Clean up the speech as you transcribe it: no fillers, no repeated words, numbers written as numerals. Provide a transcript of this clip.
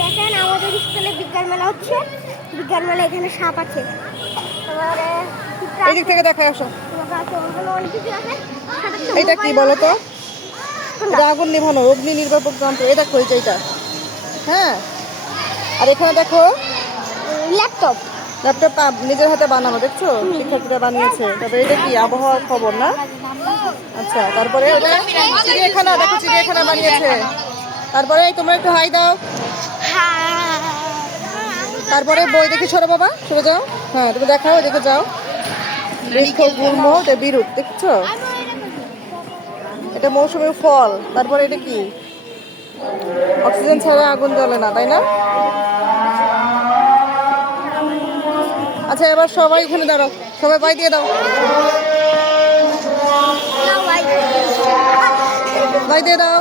দেখেন আমাদের স্কুলে বিজ্ঞান মেলা হচ্ছে। বিজ্ঞান মেলা এখানে সাপ আছে। তারপরে এই দিক থেকে দেখায় আসো। অনেক কিছু আছে। এটা কি বলো তো? এটা আগুন নেভানো অগ্নি নির্বাপক যন্ত্র। এটা কই এটা? হ্যাঁ। আর এখানে দেখো ল্যাপটপ। ল্যাপটপটা নিজের হাতে বানানো, দেখছো শিক্ষার্থীরা বানিয়েছে। তবে এটা কি আবহাওয়ার খবর না? আচ্ছা, তারপরে ওটা চিড়িয়াখানা, দেখো চিড়িয়াখানা বানিয়েছে। তারপরে তোমরা একটু হাই দাও। তারপরে বই দেখে সরো বাবা, সরে যাও। হ্যাঁ তুমি দেখাও, দেখে যাও। বৃক্ষ গুল্ম, এটা বিরুৎ, দেখছো? এটা মৌসুমী ফল। তারপরে এটা কি? অক্সিজেন ছাড়া আগুন জ্বলে না, তাই না? আচ্ছা, এবার সবাই এখানে দাঁড়াও, সবাই পাই দিয়ে দাও, পাই দিয়ে দাও।